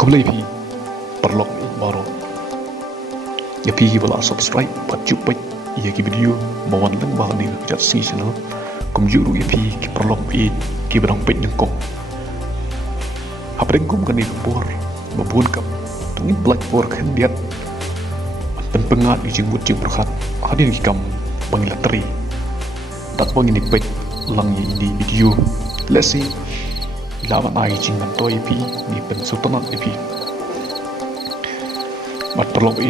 Kumlay pi perlok baro ya pi bala subscribe pat cupai ya ki video bawan lang ba ni jat si channel kum juru ya pi ki perlok ki berang pet nengkong apreng kum kan ni bor babun kam tungin black bor kan diat pen pengat di jenggut jeng berkat hadir ki kam bangila teri tak bangin ni pet lang ya ini video let's see lawan ai jing nam toy pi ni pen sultanat pi mat perlok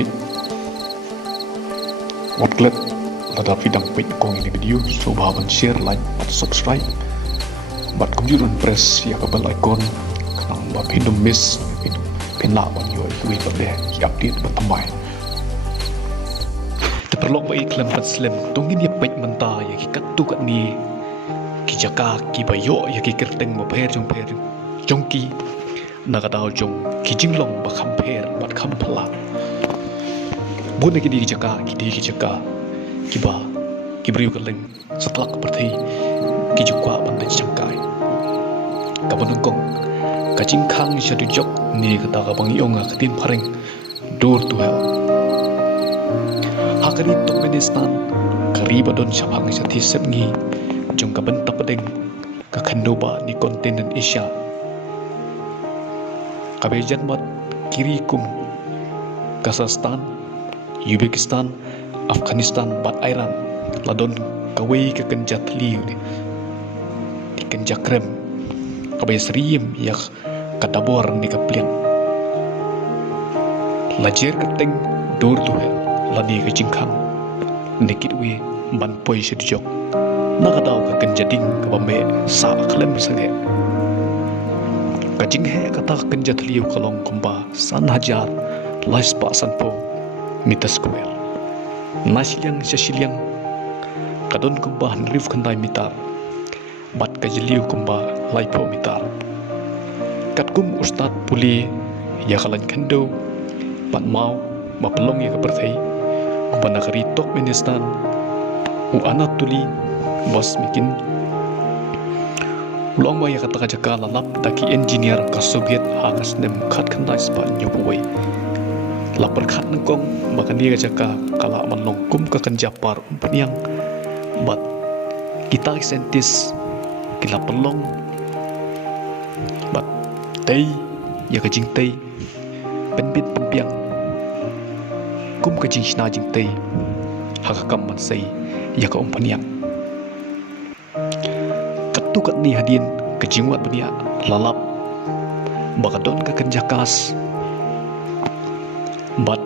wat klik lada vidang page kong ini video so bahawan share like atau subscribe bat kumjurun press ya kabel icon kanang ba pindum miss pinla wan yo ikui berde ki update batamai te perlok ba iklam pat slim tungin ya page menta ya ki katu kat ni ki jaka ki bayo ya ki kerteng mo pher jongki nagadao jong ki jinglong ba khamper bat khampala bun ki di jaka kiba kibriu kaleng setelah keperti ki jukwa bandai cangkai kabonongkong kajing khang syadu jok ni kata ka bang yong akatin pareng door to hell hakari Turkmenistan kariba don syapang syati sepngi jong ka benta pedeng ka khandoba ni kontinen Asia kabejan mat kiri kum Kazakhstan Uzbekistan, Afghanistan, bat Iran, ladon kawai ke kenjat liu di kenjak krem, kabai seriem yak kadabor ni kaplian, lajer keteng dor tuhe, lani ke jingkang, nekit we ban poi sedjok, nakadau ke kenjading kabambe sa klem sange, kajing he kata kenjat liu kalong kumba san hajar, lais pa sanpo. Mita square nasilyang sasilyang kadon kumba nrif khandai mitar bat kajliu kumba laipo mitar katkum ustad puli ya khalan khando bat mau mapelong ya kaperthai kumba nakari Turkmenistan u anatuli bos mikin ulong ya kata kajaka lalap taki engineer ka Soviet hangas nem khat khandai spa nyobuwai lapar khat nengkong bahkan dia jaka kala manlongkum ke kenjapar umpeniang bat kita sentis kila pelong bat tei ya kajing tei penbit pempiang kum kajing sna jing tei hakakam man sei ya ka umpeniang katukat ni hadin kajingwat benia lalap bakadon ke kenjakas bat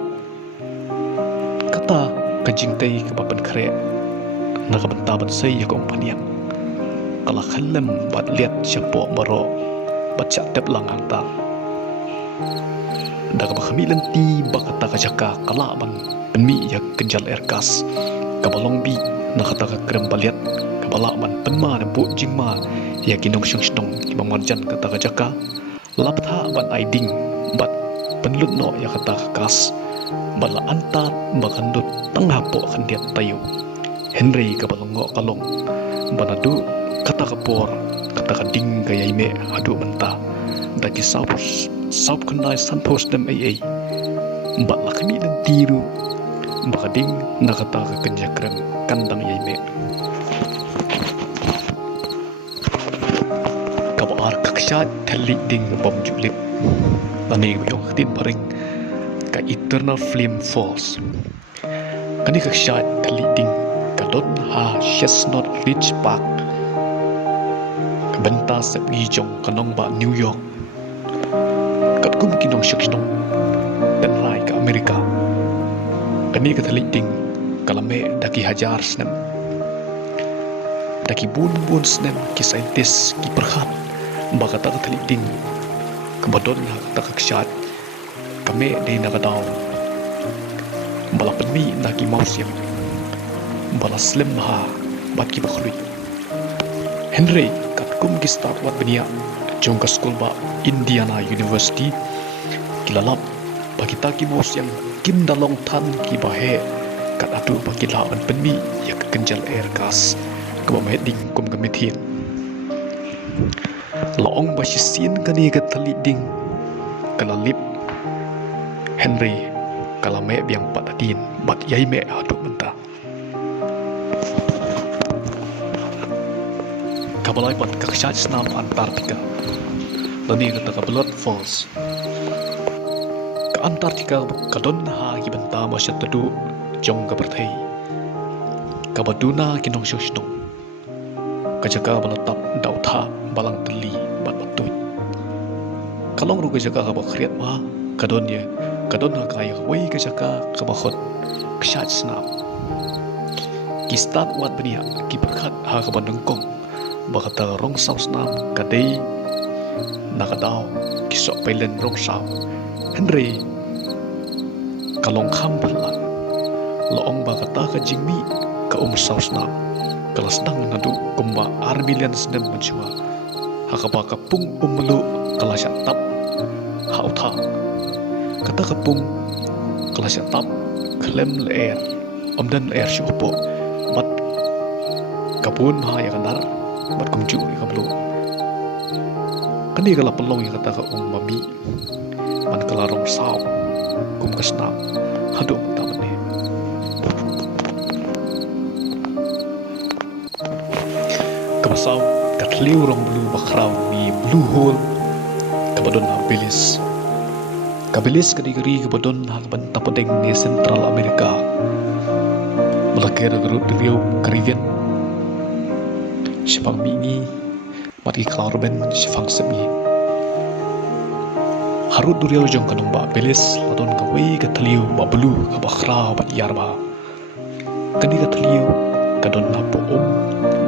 kata kajing tei ke bapan kre naga bentaban sei ya kompaniang kala khalem bat liat syapo baro bat cak tep lang hangta daga bakhamilan ti bakata kajaka kala ban penmi ya kenjal erkas kabalong bi nakata ka krem baliat kabala ban penma na bu jingma ya kinong syong kimamarjan kata kajaka laptha ban aiding bat penlut no ya kata kas bala antat bakandut tengah po kandiat tayo Henry kabalongo kalong banadu kata kapor kata kading gaya ime adu menta daki saup kanai sanpos dem ai bala kami dan tiru bakading nakata ka kenjakran kandang yaime kabar kakshat thalik ding bom julit ani yo tin paring ka eternal flame falls kani ka shot leading ka don ha chestnut ridge park ka benta sep gi jong kanong ba New York kat kum kinong shiknong dan rai ka Amerika kani ka leading kalame daki hajar snem daki bun snem ki scientist ki perkhat baka ta ka leading kabadon lah takaksyat kami di nagadao bala penmi nagi mausiam bala slim ha bat ki bakhlui Henry katkum ki start wat benia jong ka school ba Indiana University kilalap bagi taki mausiam kim dalong than ki bahe kat atu bagi lawan penmi ya kenjal aircast kabameding kum kamithin laong basisin kani ka taliding kalalip Henry kalame biang patadin bat yai me aduk mentah kabalai pat kakshat snam Antartika lani kata kabelat falls ke Antartika kadon ha kibenta masyat tedu jong kaberthei kabaduna kinong syoshnong kajaka balatap dautha balang teli bat batut kalong ru kajaka kabakriat ma kadon ha kaya wei kajaka kabakhot kshat snam kistat wat benia kiberkhat ha kabandengkong bakata rong saus nam kadei nakadaw kisok pailen rong saw Henry kalong kham pala loong bakata ka jingmi ka saus nam kelas dang nadu kumba armilian sedem menjua hakaba kapung umlu kelas tap hautha kata kapung kelas tap klem leer omdan leer syopo bat kapun ha ya kanar bat kumju ka blu kani kala pelong yang kata ka mami man kala rong saw kum kasna hadu tamne kabasaw katliw rong blue bakraw ni blue hole kabadon habilis kabilis kadigari kabadon hakaban tapadeng ni Central America malakir gerut riau Caribbean sipang mini mati klauben sifang semi harut duriau jong kanong ba belis ladon kawai katliu ba belu ka bakhra ba yarba kani katliu kadon napo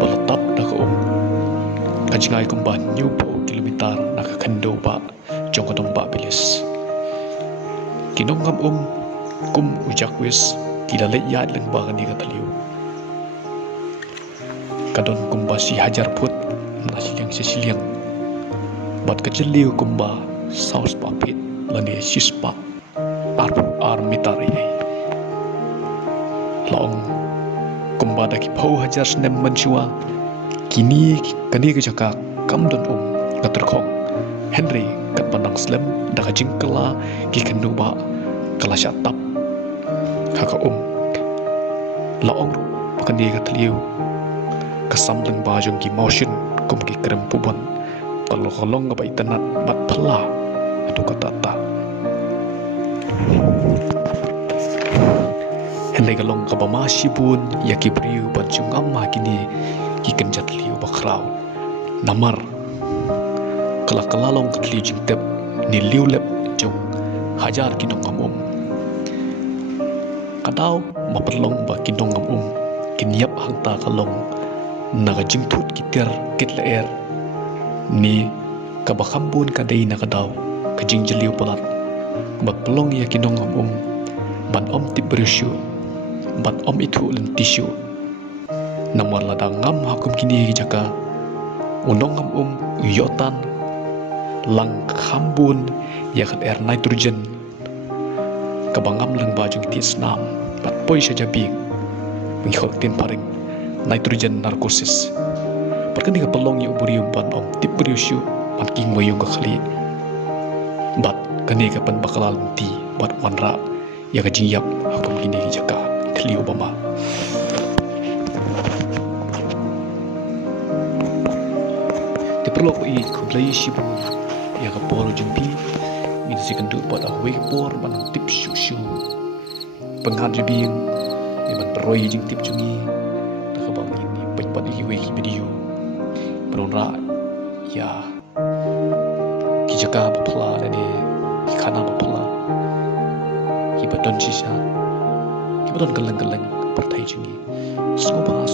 balatap da ka kajingai kumba new po kilometer nakakando ba jong kanong ba belis kinong ngam kum ujakwis kilale yad lang ba kani katliu kadon kumba si hajar put siliang bat keceliu kumba saus papit lani sispa ar mitari laong kumba daki pau hajar senem menjua kini kani kejaka kamdon ngaterkong Henry kat pandang slem daka jingkela ki kenduba kala syatap kaka laong pakani katliu kasam leng bajong ki motion kum ki kerem puban kalau kolong ngabai tenat bat pela adu kata ta Henry kalong kabama sibun yaki priu banjung amma kini ki kenjat liu bakraw namar kala kalalong katli jingtep ni liu lep jong hajar kinong ngamum kadaw maperlong ba kinong ngamum kinyap hangta kalong naga jingtut kitir kitleer ni kabakambun kadai nakadaw kajing jeliu palat bat pelong ya kinong ban tibrisyu bat itu lentisyu namar ladang ngam hakum kini jaka unong yotan lang khambun ya kat air nitrogen kabangam lang bajung tisnam bat poi sajabing mengikut tin paring nitrogen narkosis perkani ka pelong yu burium ban tibrisyu pat king moyong ka khali bat kani ka pan bakalal ti bat wanra ya ka jingyap hakum kini jaka khli obama te perlu ko blai shibu ya ka poro jumpi min sikandu pat ahwe por ban tip shu pengan jibing ni ban peroi jing tip jungi takabang ini pat iwe video penonra ya kijaka bapla dani kana bapla kibaton sisa kibaton geleng-geleng partai jungi soba